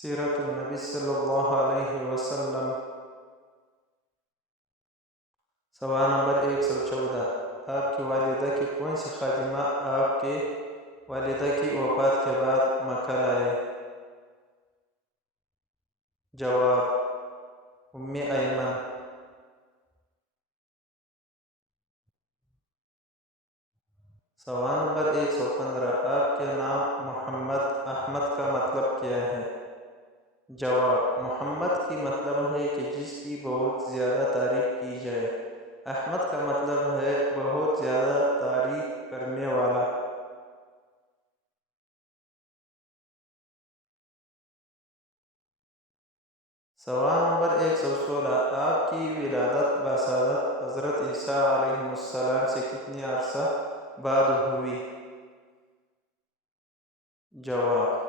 سیرت النبی صلی اللہ علیہ وسلم۔ سوال نمبر 114۔ آپ کی والدہ کی کون سی خادمہ آپ کے والدہ کی وفات کے بعد مکہ لائے؟ جواب: ام ایمن۔ سوال نمبر 115۔ آپ کے نام محمد احمد کا مطلب کیا ہے؟ جواب: محمد کی مطلب ہے کہ جس کی بہت زیادہ تعریف کی جائے۔ احمد کا مطلب ہے بہت زیادہ تعریف کرنے والا۔ سوال نمبر 116۔ آپ کی ولادت بسادت حضرت عیسیٰ علیہ السلام سے کتنے عرصہ بعد ہوئی؟ جواب: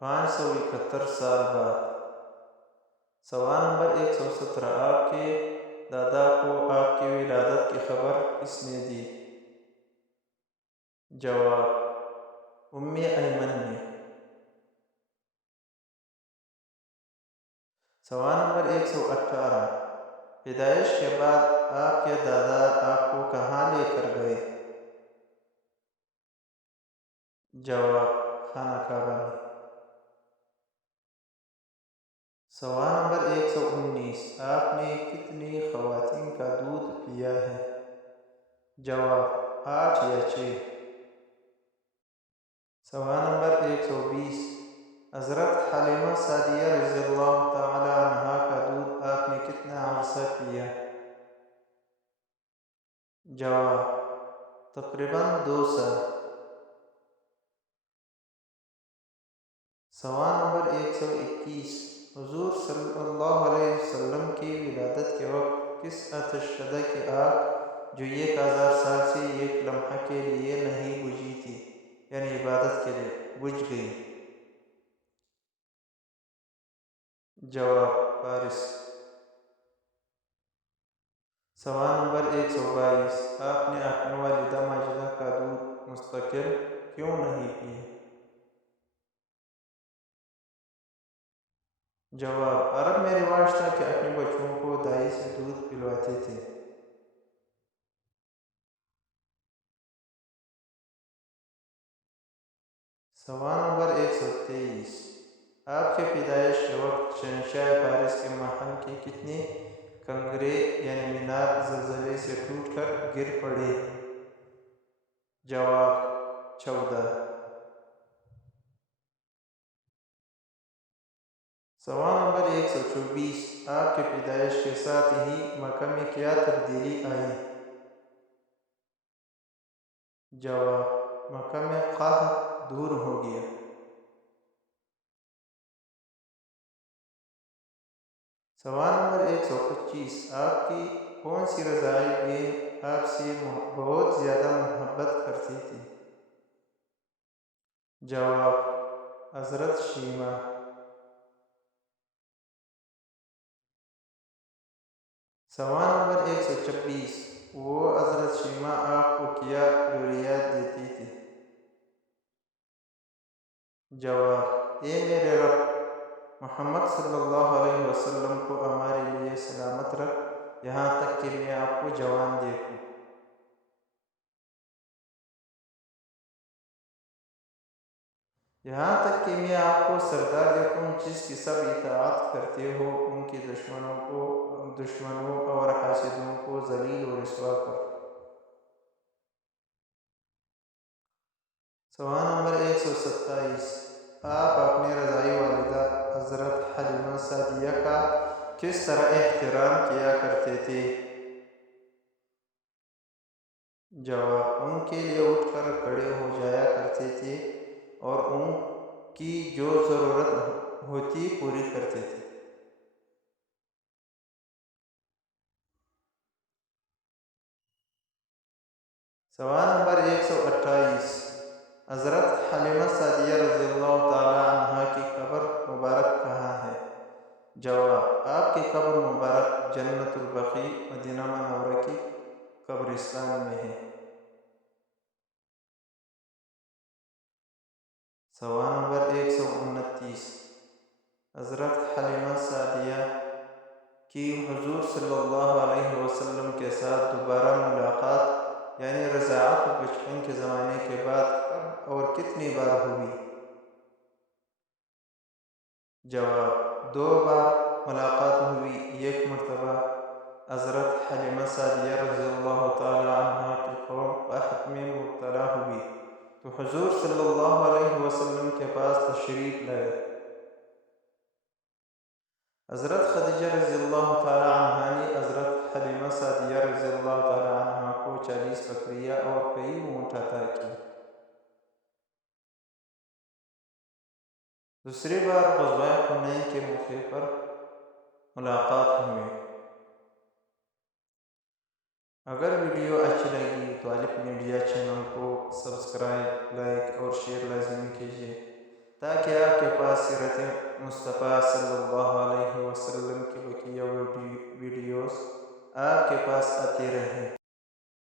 571 سال بعد۔ سوال نمبر 117۔ آپ کے دادا کو آپ کی ولادت کی خبر کس نے دی؟ جواب: ام ایمن نے۔ سوال نمبر 118۔ پیدائش کے بعد آپ کے دادا آپ کو کہاں لے کر گئے؟ جواب: خانہ کعبہ میں۔ سوال نمبر 119۔ آپ نے کتنی خواتین کا دودھ پیا ہے؟ جواب: 8 یا 6۔ سوال نمبر 120۔ حضرت حلیمہ سعدیہ رضی اللہ تعالی عنہا کا دودھ آپ نے کتنا عرصہ پیا؟ جواب: تقریباً 2 سال۔ سوال نمبر 121۔ حضور صلی اللہ علیہ وسلم کی ولادت کے وقت کس آتش شدہ کی آگ جو 1000 سال سے ایک لمحہ کے لیے نہیں بجھی تھی، یعنی عبادت کے لیے، بجھ گئی؟ جواب: فارس۔ سوال نمبر 122۔ آپ نے اپنی والدہ ماجدہ کا دودھ مستقل کیوں نہیں پیا؟ جواب: عرب میں رواج تھا کہ اپنے بچوں کو دائی سے دودھ پلواتے تھے۔ سوال نمبر 123۔ آپ کے پیدائش کے وقت شہنشاہ فارس کے محل کے کتنے کنگرے یعنی مینار زلزلے سے ٹوٹ کر گر پڑے؟ جواب: 14۔ سوال نمبر 124۔ آپ کے پیدائش کے ساتھ ہی مکہ میں کیا تبدیلی آئی؟ جواب: مکہ میں قحط دور ہو گیا۔ سوال نمبر 125۔ آپ کی کون سی رضاعی بہن آپ سے بہت زیادہ محبت کرتی تھی؟ جواب: حضرت شیمہ۔ سوال نمبر 126۔ وہ حضرت شیمہ آپ کو کیا ضروریات دیتی تھی؟ جواب: اے میرے رب، محمد صلی اللہ علیہ وسلم کو ہمارے لیے سلامت رکھ، یہاں تک کہ میں آپ کو جوان دیکھوں۔ یہاں تک کہ میں آپ کو سردار دیکھوں جس کی سب اطاعت کرتے ہو، ان کے دشمنوں اور حاسدوں کو ذلیل و رسوا کر۔ سوال نمبر 127۔ آپ اپنے رضاعی والدہ حضرت حلیمہ سعدیہ کا کس طرح احترام کیا کرتے تھے؟ جواب: ان کے لیے اٹھ کر کھڑے ہو جایا کرتے تھے اور ان کی جو ضرورت ہوتی پوری کرتے تھے۔ سوال نمبر 128۔ حضرت حلیمہ سعدیہ رضی اللہ تعالی عنہا کی قبر مبارک کہاں ہے؟ جواب: آپ کی قبر مبارک جنت البقیع مدینہ منورہ کی قبرستان میں ہے۔ سوال نمبر 129۔ حضرت حلیمہ سعدیہ کی حضور صلی اللہ علیہ وسلم کے ساتھ دوبارہ ملاقات یعنی رضاعت بچپن کے زمانے کے بعد کب اور کتنی بار ہوئی؟ جواب: 2 بار ملاقات ہوئی۔ ایک مرتبہ حضرت حلیمہ سعدیہ رضی اللہ تعالی عنہ کی قوم قحط میں مبتلا ہوئی تو حضور صلی اللہ علیہ وسلم کے پاس تشریف لائے۔ حضرت خدیجہ رضی اللہ تعالی عنہ نے حضرت حلیمہ سعدیہ رضی اللہ تعالی عنہ کو 40 بکریاں اور کئی اونٹ عطا کی۔ دوسری بار غزوہ حنین کے موقع پر ملاقات ہوئی۔ اگر ویڈیو اچھی لگی تو الف میڈیا چینل کو سبسکرائب، لائک اور شیئر لازمی کیجیے تاکہ آپ کے پاس سیرت مصطفیٰ صلی اللہ علیہ وسلم کی بقیہ ویڈیوز آپ کے پاس آتی رہیں۔